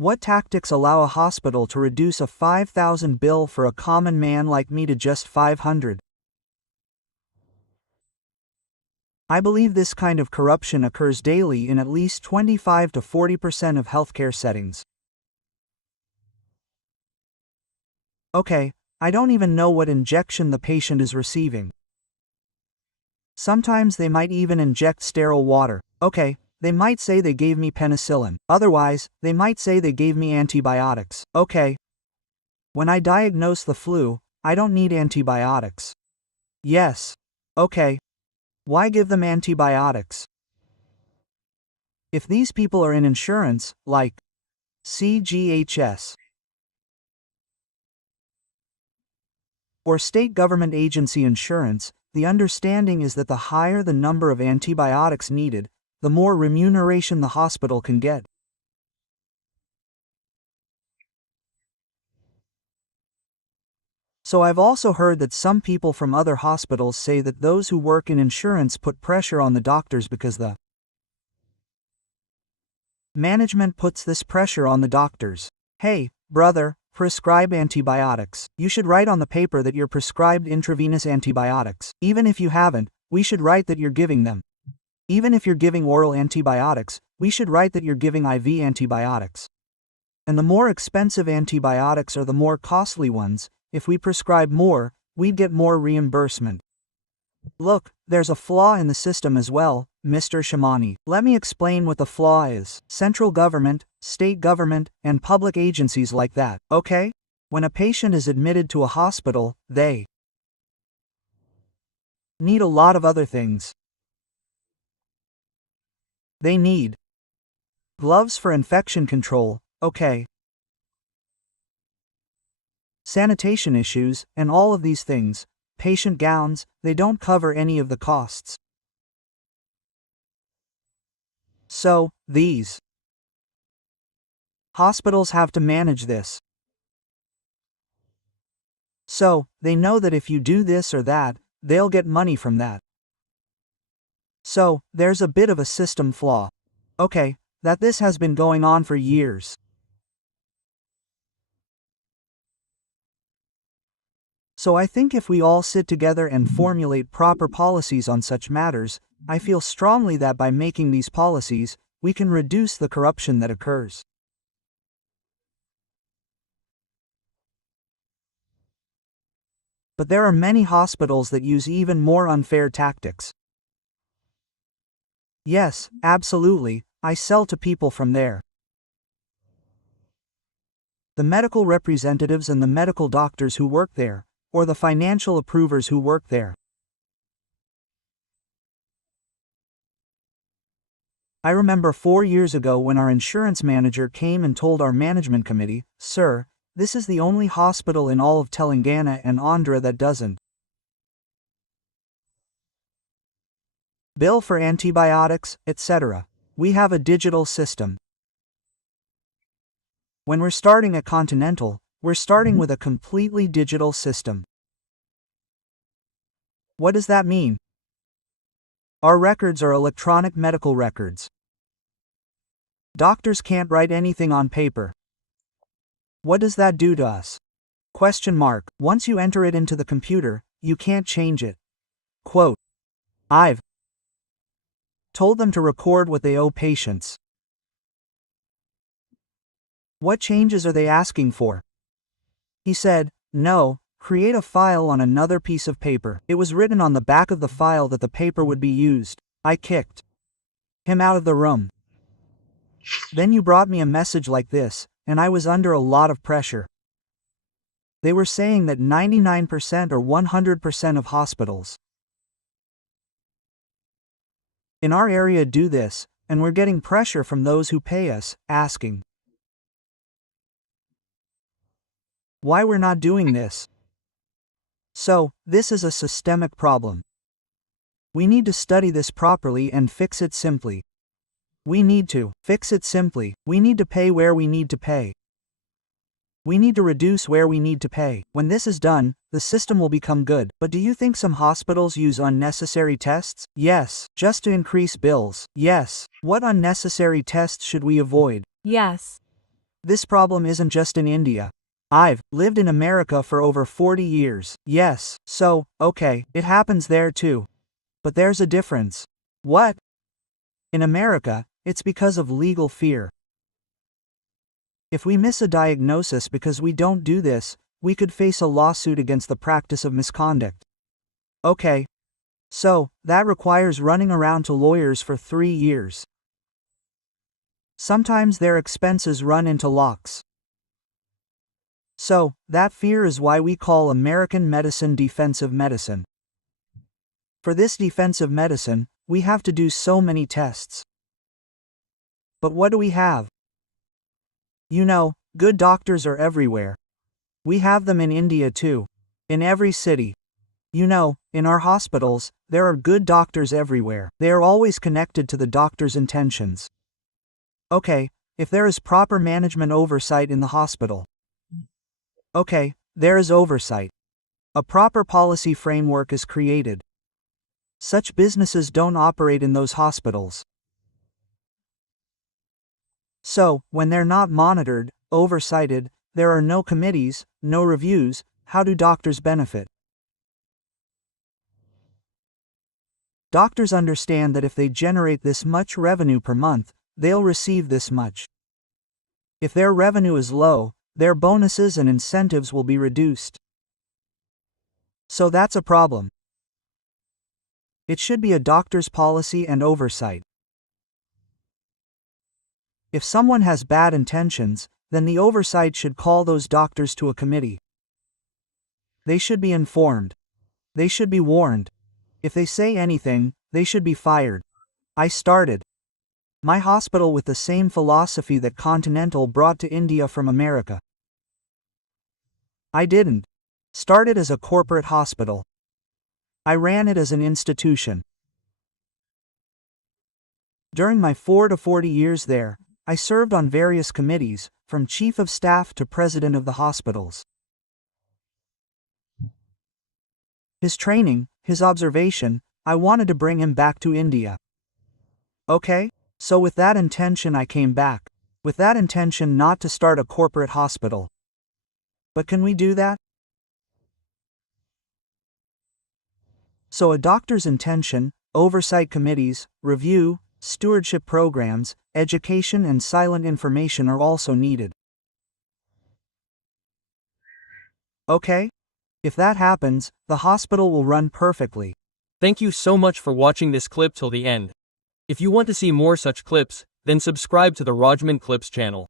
What tactics allow a hospital to reduce a 5,000 bill for a common man like me to just 500? I believe this kind of corruption occurs daily in at least 25 to 40% of healthcare settings. Okay, I don't even know what injection the patient is receiving. Sometimes they might even inject sterile water. Okay, they might say they gave me penicillin. Otherwise, they might say they gave me antibiotics. Okay. When I diagnose the flu, I don't need antibiotics. Yes. Okay. Why give them antibiotics? If these people are in insurance, like CGHS, or state government agency insurance, the understanding is that the higher the number of antibiotics needed, the more remuneration the hospital can get. So I've also heard that some people from other hospitals say that those who work in insurance put pressure on the doctors because the management puts this pressure on the doctors. Hey, brother, prescribe antibiotics. You should write on the paper that you're prescribed intravenous antibiotics. Even if you haven't, we should write that you're giving them. Even if you're giving oral antibiotics, we should write that you're giving IV antibiotics. And the more expensive antibiotics are the more costly ones. If we prescribe more, we'd get more reimbursement. Look, there's a flaw in the system as well, Mr. Shamani. Let me explain what the flaw is. Central government, state government, and public agencies like that, okay? When a patient is admitted to a hospital, they need a lot of other things. They need gloves for infection control, okay? Sanitation issues, and all of these things. Patient gowns, they don't cover any of the costs. So, these hospitals have to manage this. So, they know that if you do this or that, they'll get money from that. So, there's a bit of a system flaw. Okay, that this has been going on for years. So I think if we all sit together and formulate proper policies on such matters, I feel strongly that by making these policies, we can reduce the corruption that occurs. But there are many hospitals that use even more unfair tactics. Yes, absolutely, I sell to people from there. The medical representatives and the medical doctors who work there, or the financial approvers who work there. I remember 4 years ago when our insurance manager came and told our management committee, "Sir, this is the only hospital in all of Telangana and Andhra that doesn't bill for antibiotics, etc. We have a digital system. When we're starting at Continental, we're starting with a completely digital system." What does that mean? Our records are electronic medical records. Doctors can't write anything on paper. What does that do to us? Question mark. Once you enter it into the computer, you can't change it. Quote, "I've told them to record what they owe patients." What changes are they asking for? He said, "No, create a file on another piece of paper." It was written on the back of the file that the paper would be used. I kicked him out of the room. Then you brought me a message like this, and I was under a lot of pressure. They were saying that 99% or 100% of hospitals in our area do this, and we're getting pressure from those who pay us, asking why we're not doing this. So, this is a systemic problem. We need to study this properly and fix it simply. We need to fix it simply. We need to pay where we need to pay. We need to reduce where we need to pay. When this is done, the system will become good. But do you think some hospitals use unnecessary tests? Yes. Just to increase bills? Yes. What unnecessary tests should we avoid? Yes. This problem isn't just in India. I've lived in America for over 40 years. Yes, so, okay, it happens there too. But there's a difference. What? In America, it's because of legal fear. If we miss a diagnosis because we don't do this, we could face a lawsuit against the practice of misconduct. Okay. So, that requires running around to lawyers for 3 years. Sometimes their expenses run into lakhs. So, that fear is why we call American medicine defensive medicine. For this defensive medicine, we have to do so many tests. But what do we have? You know, good doctors are everywhere. We have them in India too. In every city. You know, in our hospitals, there are good doctors everywhere. They are always connected to the doctor's intentions. Okay, if there is proper management oversight in the hospital. Okay, there is oversight. A proper policy framework is created. Such businesses don't operate in those hospitals. So, when they're not monitored, oversighted, there are no committees, no reviews, how do doctors benefit? Doctors understand that if they generate this much revenue per month, they'll receive this much. If their revenue is low, their bonuses and incentives will be reduced. So that's a problem. It should be a doctor's policy and oversight. If someone has bad intentions, then the oversight should call those doctors to a committee. They should be informed. They should be warned. If they say anything, they should be fired. I started my hospital with the same philosophy that Continental brought to India from America. I didn't start it as a corporate hospital. I ran it as an institution. During my 4 to 40 years there, I served on various committees, from chief of staff to president of the hospitals. His training, his observation, I wanted to bring him back to India. Okay? So with that intention I came back. With that intention not to start a corporate hospital. But can we do that? So a doctor's intention, oversight committees, review, stewardship programs, education and silent information are also needed. Okay? If that happens, the hospital will run perfectly. Thank you so much for watching this clip till the end. If you want to see more such clips, then subscribe to the Rajman Clips channel.